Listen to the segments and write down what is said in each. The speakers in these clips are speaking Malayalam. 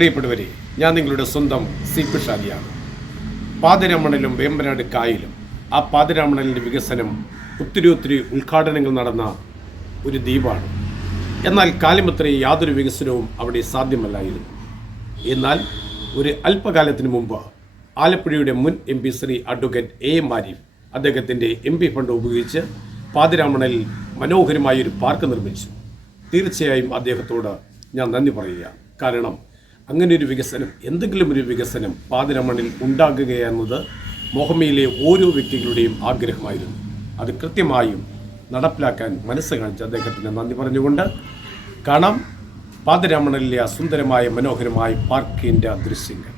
പ്രിയപ്പെട്ടവരെ, ഞാൻ നിങ്ങളുടെ സ്വന്തം സീക്കുഷാലിയാണ്. പാതിരാമണലും വേമ്പനാട് കായലും ആ പാതിരാമണലിൻ്റെ വികസനം ഒത്തിരി ഉദ്ഘാടനങ്ങൾ നടന്ന ഒരു ദ്വീപാണ്. എന്നാൽ കാലമത്രേ യാതൊരു വികസനവും അവിടെ സാധ്യമല്ലായിരുന്നു. എന്നാൽ ഒരു അല്പകാലത്തിന് മുമ്പ് ആലപ്പുഴയുടെ മുൻ MP Shri advocate AM Arif അദ്ദേഹത്തിൻ്റെ MP ഫണ്ട് ഉപയോഗിച്ച് പാതിരാമണലിൽ മനോഹരമായൊരു പാർക്ക് നിർമ്മിച്ചു. തീർച്ചയായും അദ്ദേഹത്തോട് ഞാൻ നന്ദി പറയുക. കാരണം അങ്ങനെ ഒരു വികസനം, എന്തെങ്കിലും ഒരു വികസനം പാതിരാമണലിൽ ഉണ്ടാകുകയെന്നത് മൊഹമ്മയിലെ ഓരോ വ്യക്തികളുടെയും ആഗ്രഹമായിരുന്നു. അത് കൃത്യമായും നടപ്പിലാക്കാൻ മനസ്സ് കാണിച്ച അദ്ദേഹത്തിന് നന്ദി പറഞ്ഞുകൊണ്ട് കാണാം പാതിരാമണലിലെ സുന്ദരമായ മനോഹരമായ പാർക്കിൻ്റെ ദൃശ്യങ്ങൾ.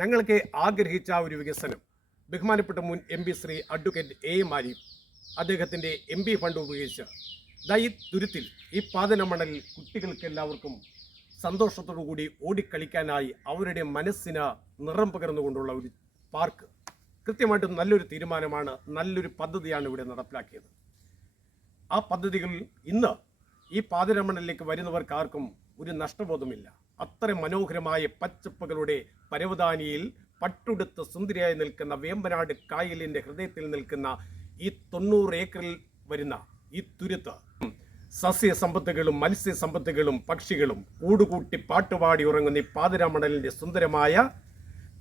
ഞങ്ങൾക്ക് ആഗ്രഹിച്ച ഒരു വികസനം ബഹുമാനപ്പെട്ട മുൻ MP Shri advocate AM Arif അദ്ദേഹത്തിൻ്റെ MP ഫണ്ട് ഉപയോഗിച്ച് ഈ തുരുത്തിൽ ഈ പാതിരാമണലിൽ കുട്ടികൾക്ക് എല്ലാവർക്കും സന്തോഷത്തോടു കൂടി ഓടിക്കളിക്കാനായി അവരുടെ മനസ്സിന് നിറം പകർന്നുകൊണ്ടുള്ള ഒരു പാർക്ക്. കൃത്യമായിട്ടും നല്ലൊരു തീരുമാനമാണ്, നല്ലൊരു പദ്ധതിയാണ് ഇവിടെ നടപ്പിലാക്കിയത്. ആ പദ്ധതികളിൽ ഇന്ന് ഈ പാതിരാമണലിലേക്ക് വരുന്നവർക്കാർക്കും ഒരു നഷ്ടബോധമില്ല. അത്ര മനോഹരമായ പച്ചപ്പുകളുടെ പരവതാനിയിൽ പട്ടുടുത്ത് സുന്ദരിയായി നിൽക്കുന്ന വേമ്പനാട് കായലിൻ്റെ ഹൃദയത്തിൽ നിൽക്കുന്ന ഈ 90 ഏക്കറിൽ വരുന്ന ഈ തുരുത്ത് സസ്യസമ്പത്തുകളും മത്സ്യസമ്പത്തുകളും പക്ഷികളും കൂടുകൂട്ടി പാട്ടുപാടി ഉറങ്ങുന്ന ഈ പാതിരാമണലിൻ്റെ സുന്ദരമായ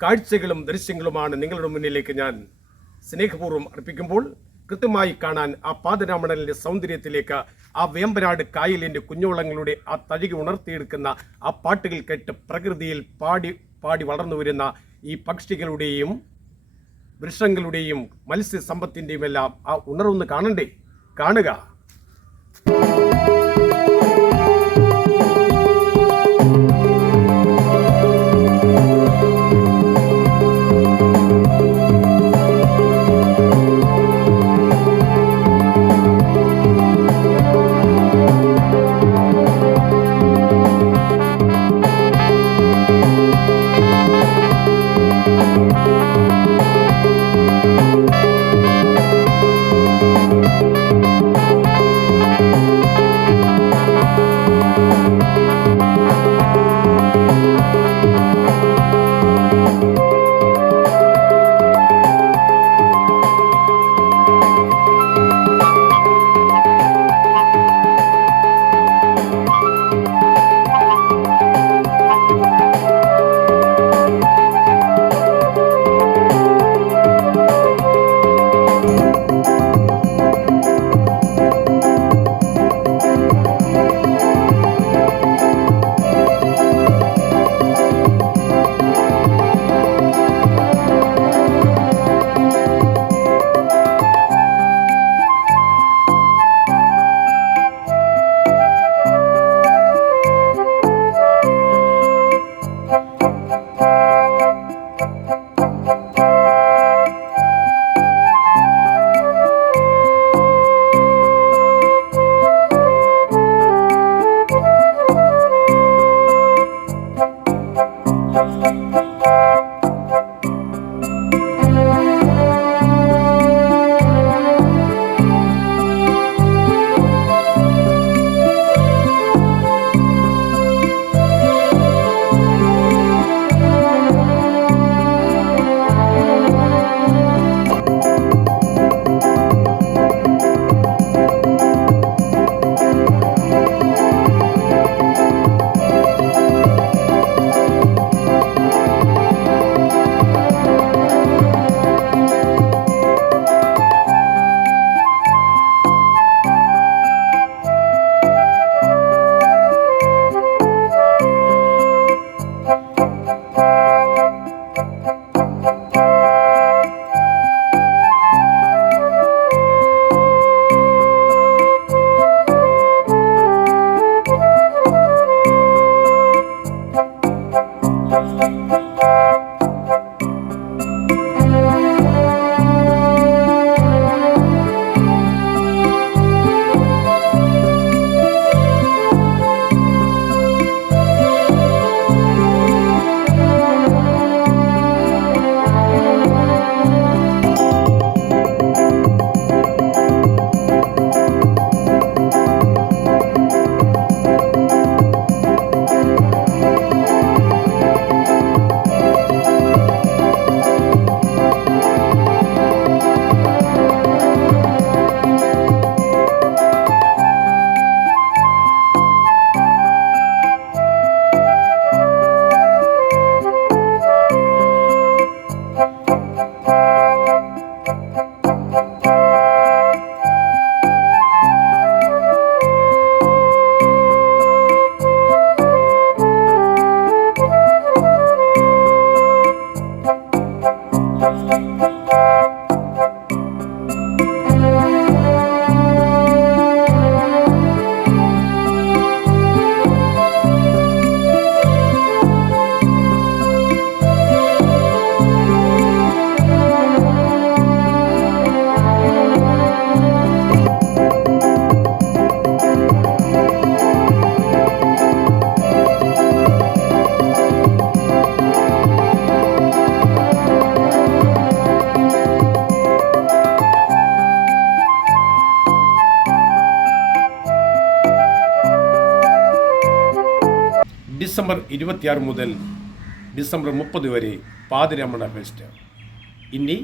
കാഴ്ചകളും ദൃശ്യങ്ങളുമാണ് നിങ്ങളുടെ മുന്നിലേക്ക് ഞാൻ സ്നേഹപൂർവ്വം അർപ്പിക്കുമ്പോൾ കൃത്യമായി കാണാൻ ആ പാതിരാമണലിൻ്റെ സൗന്ദര്യത്തിലേക്ക് ആ വേമ്പനാട് കായലിൻ്റെ കുഞ്ഞോളങ്ങളുടെ ആ തഴുകി ഉണർത്തിയെടുക്കുന്ന ആ പാട്ടുകൾ കേട്ട് പ്രകൃതിയിൽ പാടി വളർന്നു വരുന്ന ഈ പക്ഷികളുടെയും വൃക്ഷങ്ങളുടെയും മത്സ്യസമ്പത്തിൻ്റെയും എല്ലാം ആ ഉണർവൊന്ന് കാണണ്ടേ? കാണുക. ഡിസംബർ 26 മുതൽ ഡിസംബർ 30 വരെ പാതിരാമണ ഫെസ്റ്റ്. ഇനി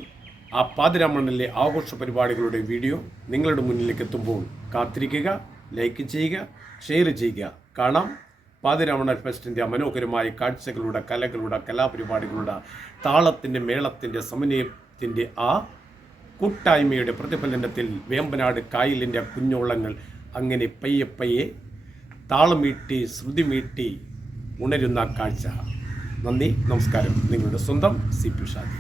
ആ പാതിരാമണലിലെ ആഘോഷ പരിപാടികളുടെ വീഡിയോ നിങ്ങളുടെ മുന്നിലേക്ക് എത്തുമ്പോൾ കാത്തിരിക്കുക, ലൈക്ക് ചെയ്യുക, ഷെയർ ചെയ്യുക. കാണാം പാതിരാമണൽ ഫെസ്റ്റിൻ്റെ മനോഹരമായ കാഴ്ചകളുടെ, കലകളുടെ, കലാപരിപാടികളുടെ, താളത്തിൻ്റെ, മേളത്തിൻ്റെ, സമന്വയത്തിൻ്റെ ആ കൂട്ടായ്മയുടെ പ്രതിഫലനത്തിൽ വേമ്പനാട് കായലിൻ്റെ കുഞ്ഞോളങ്ങൾ അങ്ങനെ പയ്യെ പയ്യെ താളം മീട്ടി, ശ്രുതി മീട്ടി ഉണരുന്ന കാഴ്ച. നന്ദി, നമസ്കാരം. നിങ്ങളുടെ സ്വന്തം CP ഷാജി.